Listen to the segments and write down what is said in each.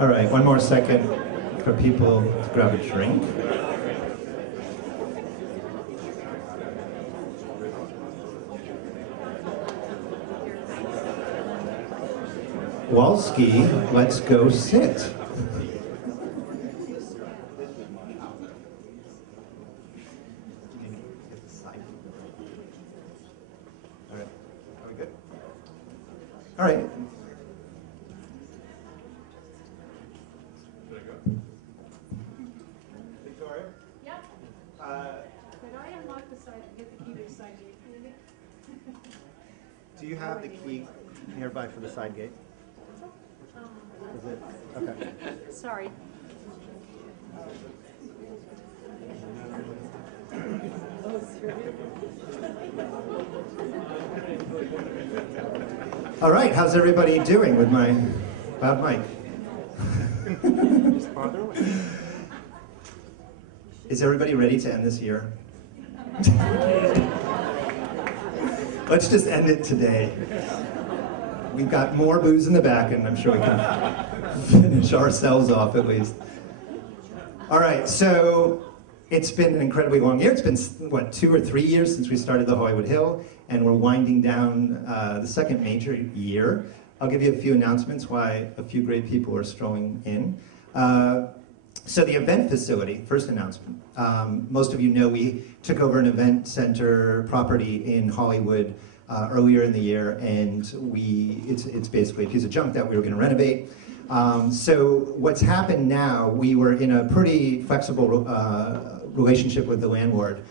All right, one more second for people to grab a drink. Walski, let's go sit. All right, are we good? All right. Do you have the key nearby for the side gate? Is it? Okay. Sorry. All right, how's everybody doing with my loud mic? Is everybody ready to end this year? Let's just end it today. We've got more booze in the back, and I'm sure we can finish ourselves off at least. All right, so it's been an incredibly long year. It's been, what, 2 or 3 years since we started the Hollywood Hill, and we're winding down the second major year. I'll give you a few announcements why a few great people are strolling in. So the event facility, first announcement. Most of you know we took over an event center property in Hollywood earlier in the year, and it's basically a piece of junk that we were going to renovate. So what's happened now, we were in a pretty flexible relationship with the landlord,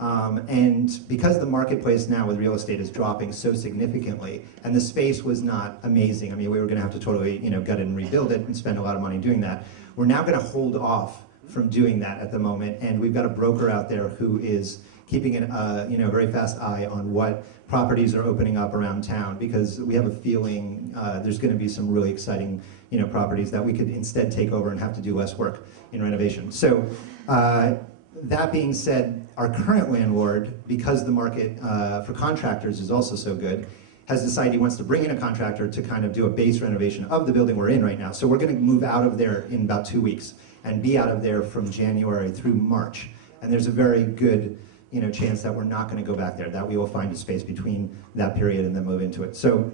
and because the marketplace now with real estate is dropping so significantly, and the space was not amazing, I mean, we were going to have to totally, gut it and rebuild it and spend a lot of money doing that. We're now going to hold off from doing that at the moment, and we've got a broker out there who is keeping a very fast eye on what properties are opening up around town, because we have a feeling there's going to be some really exciting properties that we could instead take over and have to do less work in renovation. So that being said, our current landlord, because the market for contractors is also so good, has decided he wants to bring in a contractor to kind of do a base renovation of the building we're in right now. So we're going to move out of there in about 2 weeks and be out of there from January through March. And there's a very good chance that we're not going to go back there, that we will find a space between that period and then move into it. So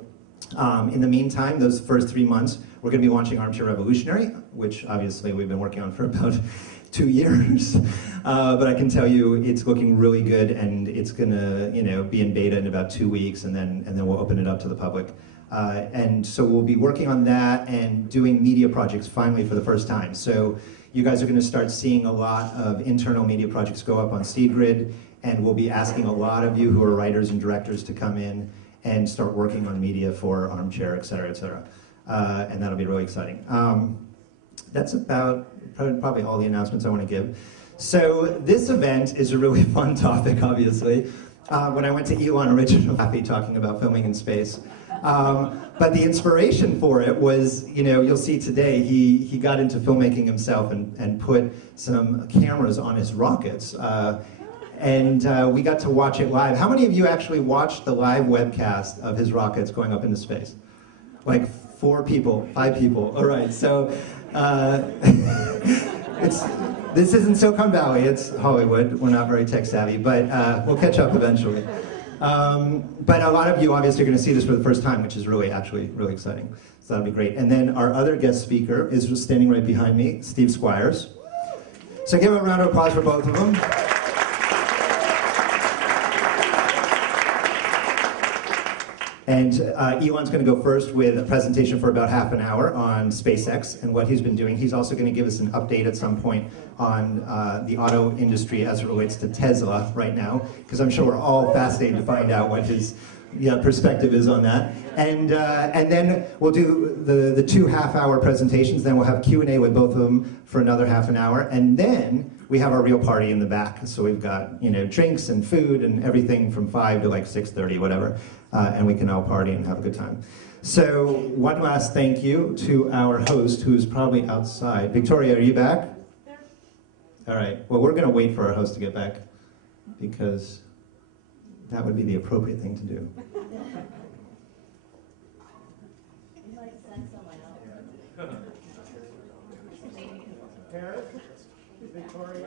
in the meantime, those first 3 months, we're going to be launching Armchair Revolutionary, which obviously we've been working on for about 2 years. But I can tell you it's looking really good, and it's going to be in beta in about 2 weeks, and then we'll open it up to the public. And so we'll be working on that and doing media projects finally for the first time. So you guys are going to start seeing a lot of internal media projects go up on SeedGrid, and we'll be asking a lot of you who are writers and directors to come in and start working on media for Armchair, et cetera, et cetera. And that'll be really exciting. That's about probably all the announcements I want to give. So this event is a really fun topic, obviously. When I went to Elon originally, happy talking about filming in space. But the inspiration for it was, you'll see today, he got into filmmaking himself and put some cameras on his rockets. And we got to watch it live. How many of you actually watched the live webcast of his rockets going up into space? Like 4 people, 5 people. All right, so this isn't Silicon Valley, it's Hollywood. We're not very tech savvy, but we'll catch up eventually. But a lot of you obviously are going to see this for the first time, which is really exciting. So that'll be great. And then our other guest speaker is just standing right behind me, Steve Squires. So give a round of applause for both of them. And Elon's going to go first with a presentation for about half an hour on SpaceX and what he's been doing. He's also going to give us an update at some point on the auto industry as it relates to Tesla right now, because I'm sure we're all fascinated to find out what his perspective is on that. And then we'll do the 2 half-hour presentations. Then we'll have Q&A with both of them for another half an hour. And then we have our real party in the back. So we've got drinks and food and everything from 5 to like 6:30, whatever. And we can all party and have a good time. So one last thank you to our host, who's probably outside. Victoria, are you back? Yeah. All right. Well, we're going to wait for our host to get back, because that would be the appropriate thing to do. Victoria?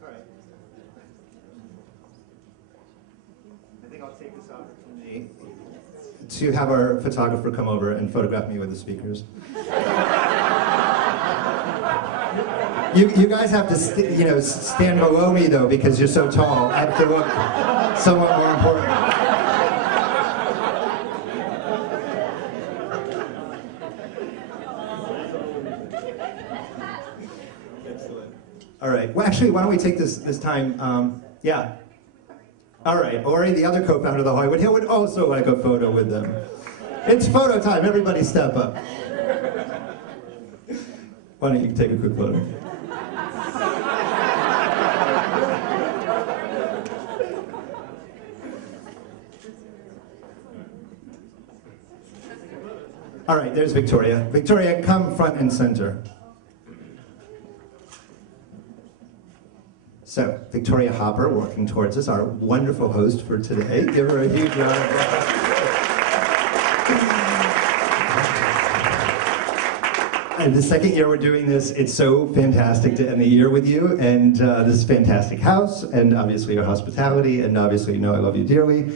All right. I think I'll take this opportunity to have our photographer come over and photograph me with the speakers. You guys have to stand below me though because you're so tall. I have to look somewhat more important. Excellent. All right. Well, actually, why don't we take this time? Yeah. All right. Ori, the other co-founder of the Hollywood Hill, would also like a photo with them. It's photo time. Everybody step up. Why don't you take a quick photo? All right, there's Victoria. Victoria, come front and center. So, Victoria Hopper working towards us, our wonderful host for today. Give her a huge round of applause. And the second year we're doing this, it's so fantastic to end the year with you, and this fantastic house, and obviously your hospitality, and obviously you know I love you dearly.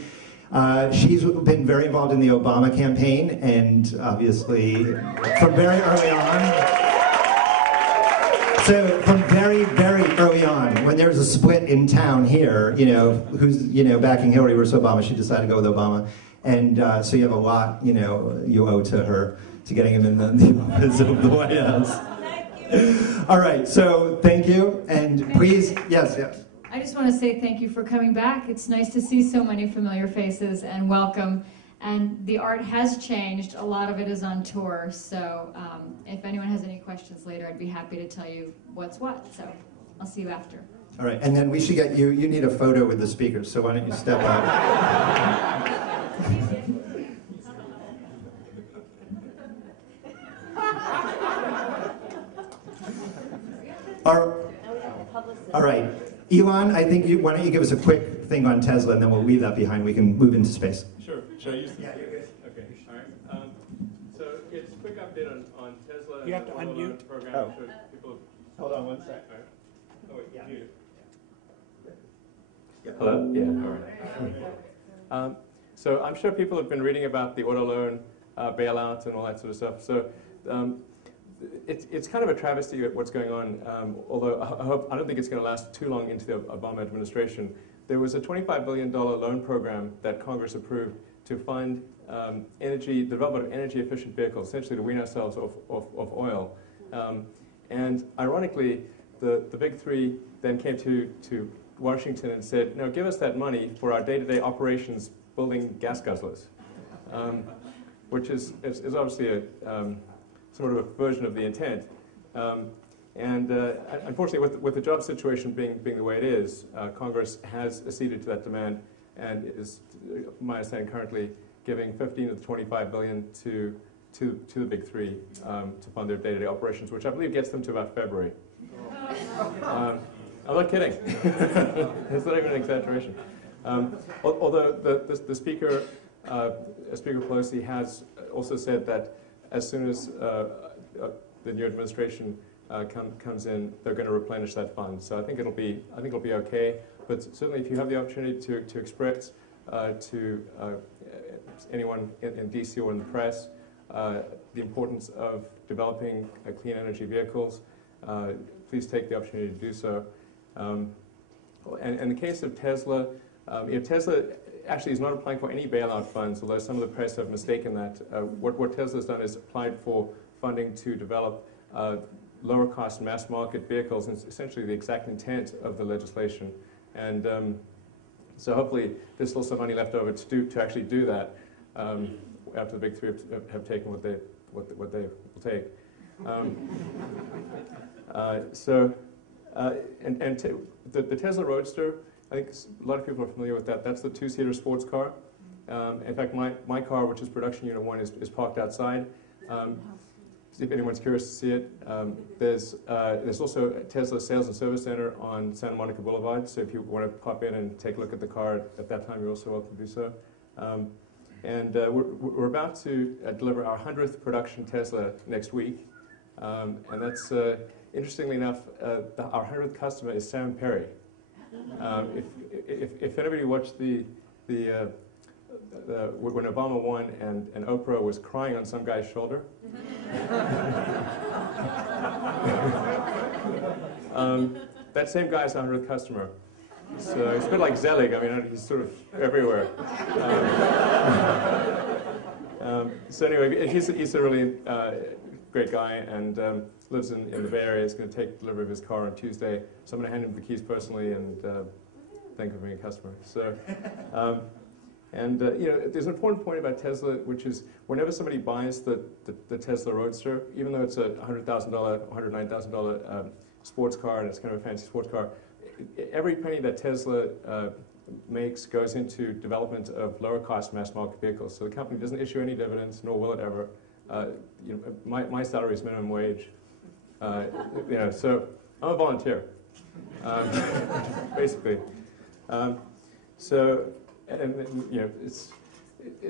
She's been very involved in the Obama campaign, and obviously from very early on. So from very, very early on, when there was a split in town here, who's backing Hillary versus Obama, she decided to go with Obama, and so you have a lot, you owe to her to getting him in the office of the White House. Thank you. All right, so thank you, and please, yes. I just want to say thank you for coming back. It's nice to see so many familiar faces, and welcome. And the art has changed. A lot of it is on tour, so if anyone has any questions later, I'd be happy to tell you what's what. So I'll see you after. All right, and then we should get you need a photo with the speakers, so why don't you step out? All right, Elon, I think why don't you give us a quick thing on Tesla, and then we'll leave that behind. We can move into space. Sure. Should I use this? Yeah, you're good. Okay. All right. So it's a quick update on Tesla. You have to unmute. Program. Oh. So people. Hold on one sec. All right. Oh wait. Yeah. Mute. Yeah. Hello. Yeah. All right. So I'm sure people have been reading about the auto loan bailout and all that sort of stuff. So. It's kind of a travesty at what's going on, although I don't think it's going to last too long into the Obama administration. There was a $25 billion loan program that Congress approved to fund the development of energy-efficient vehicles, essentially to wean ourselves off oil. And ironically, the big three then came to Washington and said, no, give us that money for our day-to-day operations building gas guzzlers, which is obviously a sort of a version of the intent. Unfortunately, with the job situation being the way it is, Congress has acceded to that demand and is, my understanding, currently giving 15 of the 25 billion to the big three to fund their day-to-day operations, which I believe gets them to about February. I'm not kidding. It's not even an exaggeration. Although the Speaker, Speaker Pelosi, has also said that as soon as the new administration comes in, they're going to replenish that fund. So I think it'll be okay. But certainly, if you have the opportunity to express to anyone in DC or in the press the importance of developing clean energy vehicles, please take the opportunity to do so. And in the case of Tesla, Tesla actually is not applying for any bailout funds, although some of the press have mistaken that. What Tesla's done is applied for funding to develop lower-cost mass-market vehicles, and it's essentially the exact intent of the legislation. And so hopefully there's still some money left over to actually do that after the big three have taken what they will take. The Tesla Roadster, I think a lot of people are familiar with that. That's the two-seater sports car. In fact, my car, which is production unit 1, is parked outside. If anyone's curious to see it, there's also a Tesla Sales and Service Center on Santa Monica Boulevard. So if you want to pop in and take a look at the car at that time, you're also welcome to do so. And we're about to deliver our 100th production Tesla next week. And that's, interestingly enough, our 100th customer is Sam Perry. If anybody watched when Obama won and Oprah was crying on some guy's shoulder, that same guy is our 100th customer. So it's a bit like Zelig. I mean, he's sort of everywhere. So anyway, he's a really great guy and lives in the Bay Area. He's going to take delivery of his car on Tuesday. So I'm going to hand him the keys personally and thank him for being a customer. So, there's an important point about Tesla, which is whenever somebody buys the Tesla Roadster, even though it's a $100,000, $109,000 sports car and it's kind of a fancy sports car, every penny that Tesla makes goes into development of lower-cost mass-market vehicles. So the company doesn't issue any dividends, nor will it ever. My salary is minimum wage. So I'm a volunteer, basically. It's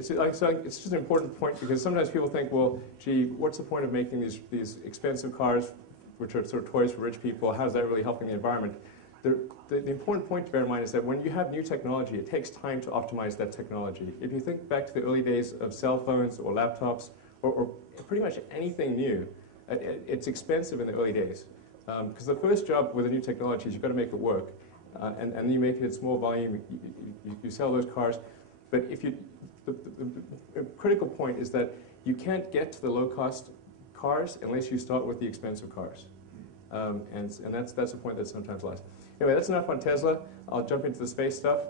just an important point because sometimes people think, well, gee, what's the point of making these expensive cars, which are sort of toys for rich people? How is that really helping the environment? The important point to bear in mind is that when you have new technology, it takes time to optimize that technology. If you think back to the early days of cell phones or laptops or pretty much anything new, it's expensive in the early days. Because the first job with a new technology is you've got to make it work. And then you make it in small volume, you sell those cars. But the critical point is that you can't get to the low-cost cars unless you start with the expensive cars. And that's the point that's sometimes lost. Anyway, that's enough on Tesla. I'll jump into the space stuff.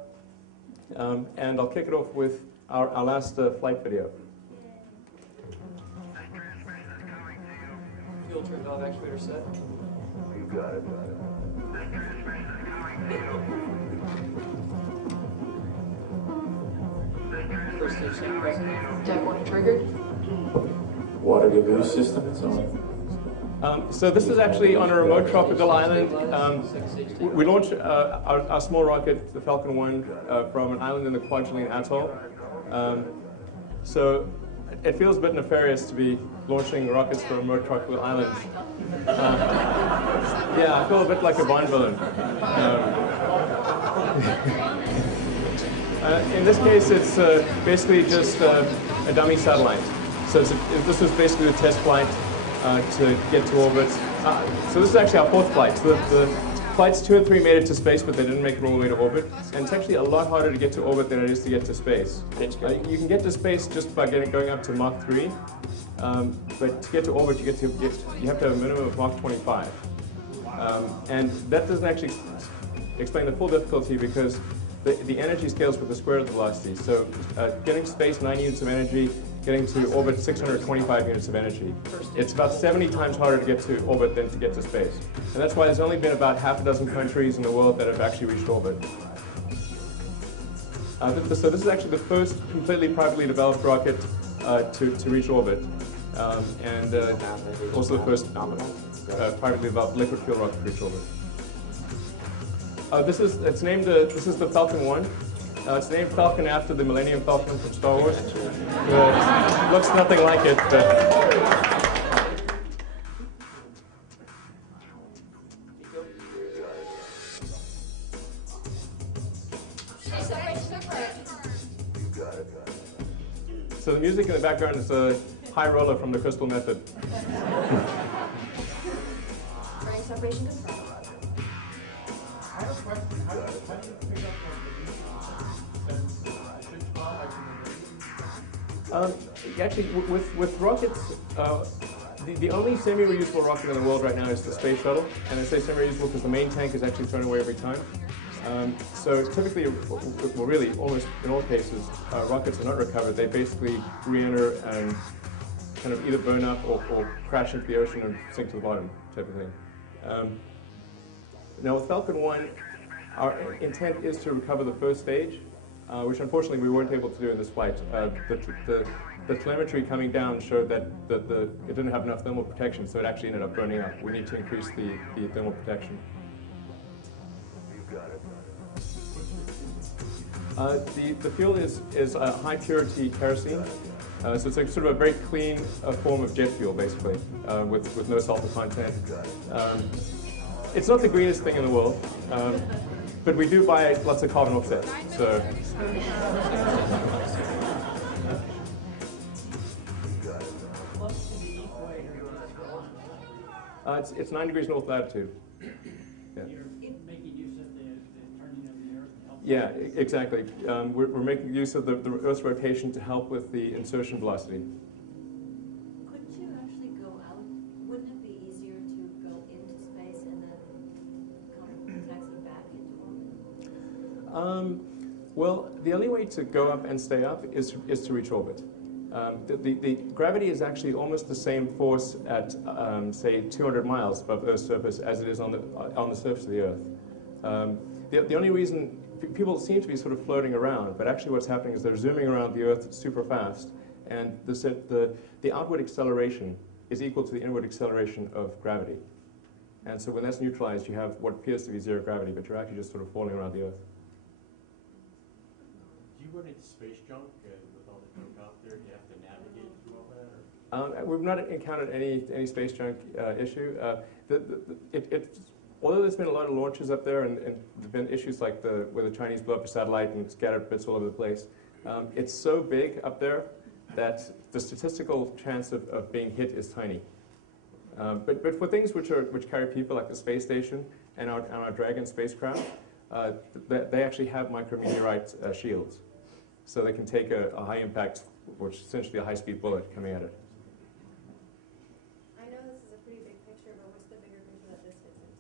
And I'll kick it off with our last flight video. Fuel turned valve actuator set. You got it. First stage tank present. Deck 1 triggered. Water diffusion system, it's on. So this is actually on a remote tropical island. We launched our small rocket, the Falcon 1, from an island in the Kwajalein Atoll. So it feels a bit nefarious to be launching rockets from remote tropical islands. Yeah, I feel a bit like a Bond villain. In this case, it's basically just a dummy satellite. So this was basically the test flight to get to orbit. So this is actually our fourth flight. So the flights 2 and 3 made it to space, but they didn't make it all the way to orbit. And it's actually a lot harder to get to orbit than it is to get to space. You can get to space just by going up to Mach 3. But to get to orbit, you have to have a minimum of Mach 25. And that doesn't actually explain the full difficulty because the energy scales with the square of the velocity. So getting to space, 9 units of energy, getting to orbit, 625 units of energy. It's about 70 times harder to get to orbit than to get to space. And that's why there's only been about half a dozen countries in the world that have actually reached orbit. So this is actually the first completely privately developed rocket to reach orbit. And also the first privately developed liquid fuel rocket to reach orbit. This is the Falcon 1. It's named Falcon after the Millennium Falcon from Star Wars. Looks nothing like it, but so the music in the background is a high roller from the Crystal Method. Running separation control. I have a question. How do you pick up Actually, with rockets, the only semi-reusable rocket in the world right now is the space shuttle. And I say semi-reusable because the main tank is actually thrown away every time. So typically, well really, almost in all cases, rockets are not recovered. They basically re-enter and kind of either burn up or crash into the ocean and sink to the bottom, type of thing. Now with Falcon 1, our intent is to recover the first stage, which unfortunately we weren't able to do in this flight. The telemetry coming down showed that it didn't have enough thermal protection, so it actually ended up burning up. We need to increase the thermal protection. The fuel is high purity kerosene. So it's like sort of a very clean form of jet fuel, basically, with no sulfur content. It's not the greenest thing in the world, but we do buy lots of carbon offsets. So. It's 9 degrees north latitude. Yeah. Making use of the turning of the Earth to help. Yeah, exactly. We're making use of the Earth's rotation to help with the insertion velocity. Couldn't you actually go out? Wouldn't it be easier to go into space and then come taxi back into orbit? Well, the only way to go up and stay up is to reach orbit. The gravity is actually almost the same force at, say, 200 miles above Earth's surface as it is on the surface of the Earth. The only reason people seem to be sort of floating around, but actually what's happening is they're zooming around the Earth super fast, and the outward acceleration is equal to the inward acceleration of gravity. And so when that's neutralized, you have what appears to be zero gravity, but you're actually just sort of falling around the Earth. Do you run into space junk with all the junk out there? Do you have to navigate through all that? Or? We've not encountered any space junk issue. Although there's been a lot of launches up there, and there have been issues like where the Chinese blew up a satellite and scattered bits all over the place, it's so big up there that the statistical chance of being hit is tiny. But for things which carry people, like the space station and our Dragon spacecraft, they actually have micrometeorite shields, so they can take a high impact, which is essentially a high-speed bullet coming at it. I know this is a pretty big picture, but what's the bigger picture that this fits into?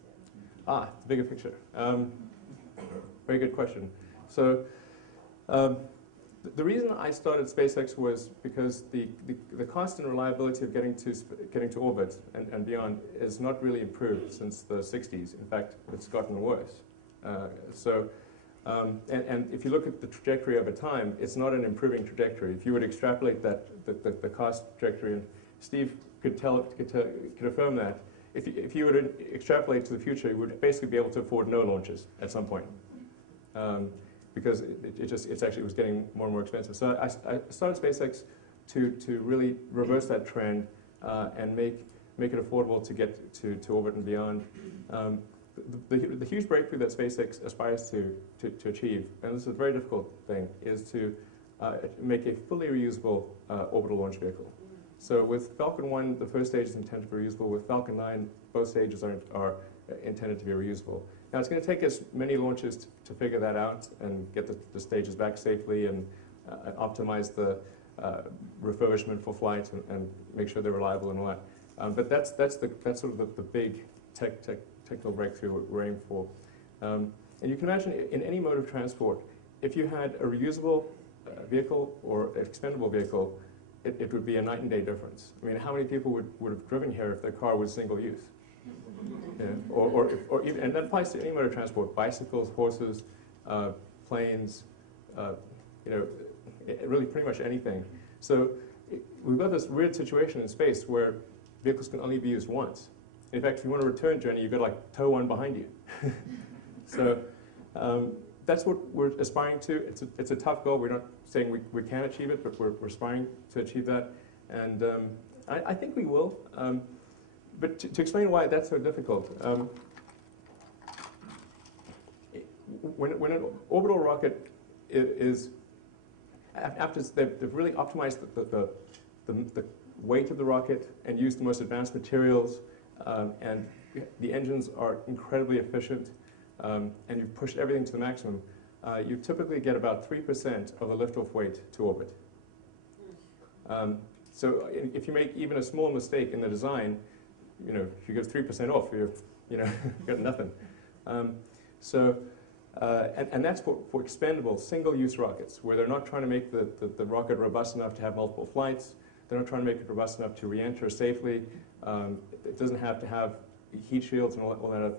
The bigger picture. Very good question. So the reason I started SpaceX was because the cost and reliability of getting to orbit and beyond is not really improved since the 60s. In fact, it's gotten worse. And if you look at the trajectory over time, it's not an improving trajectory. If you would extrapolate the cost trajectory, and Steve could affirm that, if you were to extrapolate to the future, you would basically be able to afford no launches at some point, because it was getting more and more expensive. So I started SpaceX to really reverse that trend and make it affordable to get to orbit and beyond. The huge breakthrough that SpaceX aspires to achieve, and this is a very difficult thing, is to make a fully reusable orbital launch vehicle. So with Falcon 1, the first stage is intended to be reusable. With Falcon 9, both stages are intended to be reusable. Now it's going to take us many launches to figure that out and get the stages back safely and optimize the refurbishment for flight and make sure they're reliable and all that. But that's sort of the big technical breakthrough we're aiming for. And you can imagine in any mode of transport, if you had a reusable vehicle or an expendable vehicle, it would be a night and day difference. I mean, how many people would have driven here if their car was single use? Yeah. Or even, and that applies to any mode of transport: bicycles, horses, planes, really pretty much anything. So we've got this weird situation in space where vehicles can only be used once. In fact, if you want a return journey, you've got to like tow one behind you. So that's what we're aspiring to. It's a tough goal. We're not saying we can achieve it, but we're aspiring to achieve that. And I think we will. But to explain why that's so difficult, when an orbital rocket is, after they've really optimized the weight of the rocket and used the most advanced materials, and the engines are incredibly efficient, and you've pushed everything to the maximum, you typically get about 3% of the liftoff weight to orbit. So if you make even a small mistake in the design, if you get 3% off, you've got nothing. And that's for expendable single-use rockets, where they're not trying to make the rocket robust enough to have multiple flights. They're not trying to make it robust enough to re-enter safely. It doesn't have to have heat shields and all that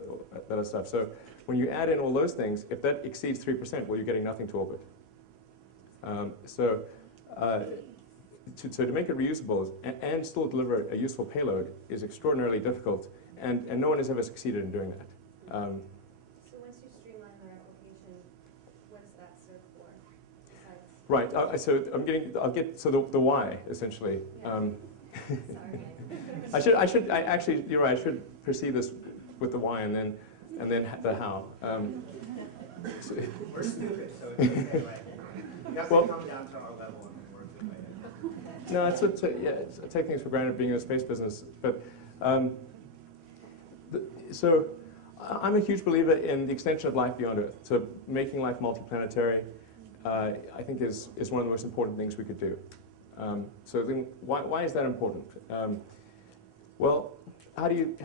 other stuff. So when you add in all those things, if that exceeds 3%, well, you're getting nothing to orbit. So to make it reusable and still deliver a useful payload is extraordinarily difficult, and no one has ever succeeded in doing that. So once you streamline the application, what does that serve for? Right. So I'll get so the why essentially. Actually, you're right. I should proceed this with the why and then the how. We're stupid, so it's okay. You have to come down to our level and then work your way in. No, I take things for granted being in the space business, but so I'm a huge believer in the extension of life beyond Earth. So making life multiplanetary, I think is one of the most important things we could do. So then, why is that important? Well, how do you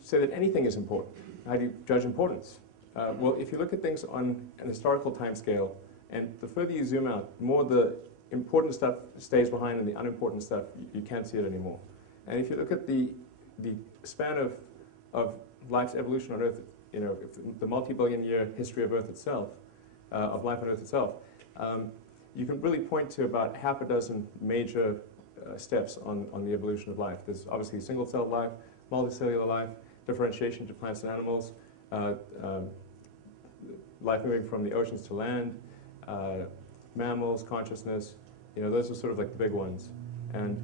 say that anything is important? How do you judge importance? Well, if you look at things on an historical time scale, and the further you zoom out, the more the important stuff stays behind and the unimportant stuff, you can't see it anymore. And if you look at the span of life's evolution on Earth, the multi-billion-year history of Earth itself, of life on Earth itself, you can really point to about half a dozen major steps on the evolution of life. There's obviously single-celled life, multicellular life, differentiation to plants and animals, life moving from the oceans to land, mammals, consciousness. Those are sort of like the big ones. And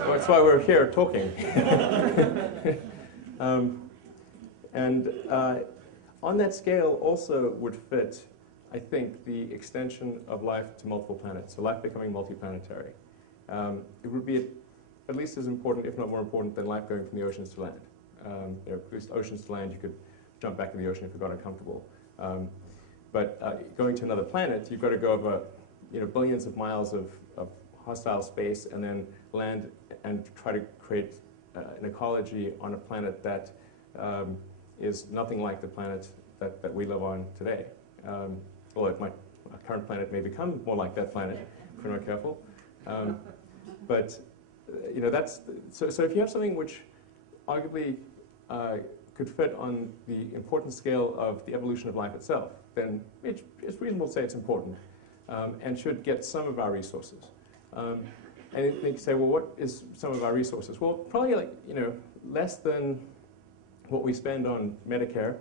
that's why we're here talking. And on that scale also would fit, I think, the extension of life to multiple planets, so life becoming multiplanetary. It would be at least as important, if not more important, than life going from the oceans to land. At least oceans to land, you could jump back in the ocean if you got uncomfortable. But going to another planet, you've got to go over billions of miles of hostile space and then land and try to create an ecology on a planet that is nothing like the planet that we live on today. Although our current planet may become more like that planet if we're not careful. But that's so if you have something which arguably could fit on the important scale of the evolution of life itself, then it's reasonable to say it's important and should get some of our resources. And then you say, well, what is some of our resources? Well, probably less than what we spend on Medicare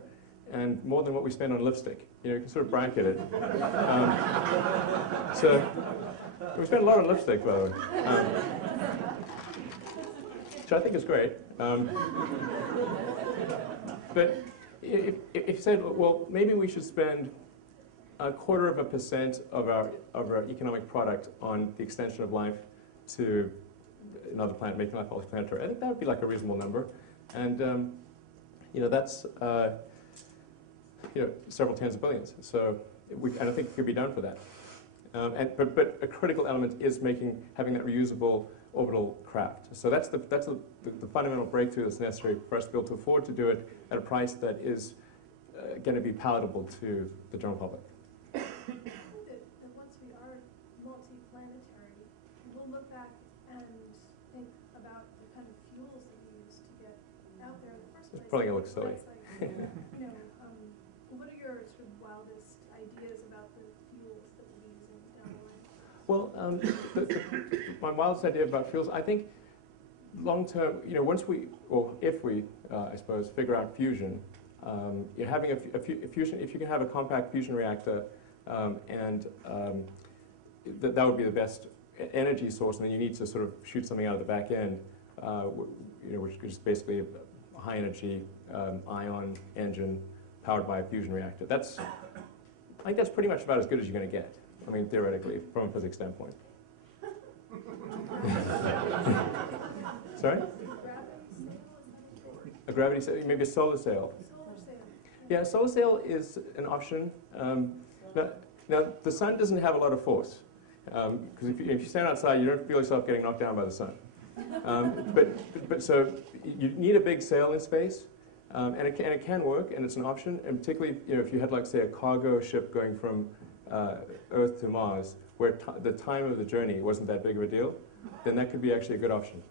and more than what we spend on lipstick. You can sort of bracket it. So we spend a lot on lipstick, by the way, which I think is great. But if you said, well, maybe we should spend 0.25% of our economic product on the extension of life to another planet, making life multiplanetary, I think that would be like a reasonable number. And that's several tens of billions. So and I think it could be done for that. But a critical element is having that reusable orbital craft. So that's the fundamental breakthrough that's necessary for us to be able to afford to do it at a price that is going to be palatable to the general public. And once we are multi-planetary, we'll look back and think about the kind of fuels that we use to get out there in the first place. It's probably going to look silly. What are your sort of wildest ideas about the fuels that we'll be using down the line? Well, my wildest idea about fuels, I think long term, once we, or if we, I suppose, figure out fusion, having a fusion, if you can have a compact fusion reactor, that would be the best energy source, and then you need to sort of shoot something out of the back end, which is basically a high energy ion engine powered by a fusion reactor. I think that's pretty much about as good as you're going to get. I mean, theoretically, from a physics standpoint. Sorry? A gravity sail, maybe a solar sail. Yeah, a solar sail is an option. Now, the sun doesn't have a lot of force. Because if you stand outside, you don't feel yourself getting knocked down by the sun. But so you need a big sail in space. And it can work, and it's an option. And particularly, if you had, like, say, a cargo ship going from Earth to Mars, where the time of the journey wasn't that big of a deal, then that could be actually a good option.